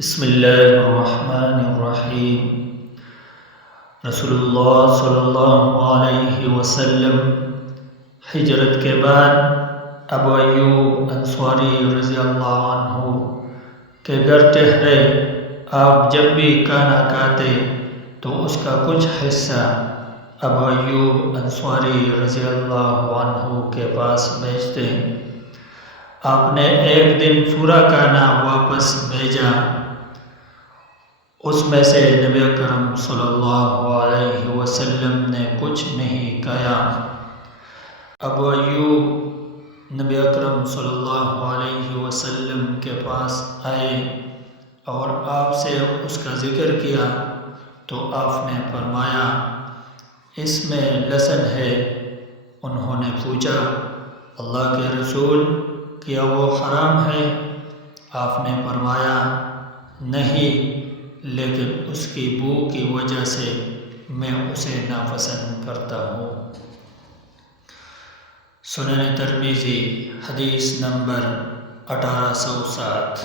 بسم اللہ الرحمن الرحیم۔ رسول اللہ صلی اللہ علیہ وسلم ہجرت کے بعد ابو ایوب انصاری رضی اللہ عنہ کے گھر ٹھہرے۔ آپ جب بھی کھانا کھاتے تو اس کا کچھ حصہ ابو ایوب انصاری رضی اللہ عنہ کے پاس بھیجتے۔ آپ نے ایک دن پورا کھانا واپس بھیجا، اس میں سے نبی اکرم صلی اللہ علیہ وسلم نے کچھ نہیں کھایا۔ ابو ایوب نبی اکرم صلی اللہ علیہ وسلم کے پاس آئے اور آپ سے اس کا ذکر کیا تو آپ نے فرمایا اس میں لہسن ہے۔ انہوں نے پوچھا اللہ کے رسول، کیا وہ حرام ہے؟ آپ نے فرمایا نہیں، لیکن اس کی بو کی وجہ سے میں اسے ناپسند کرتا ہوں۔ سنن ترمذی حدیث نمبر 1807۔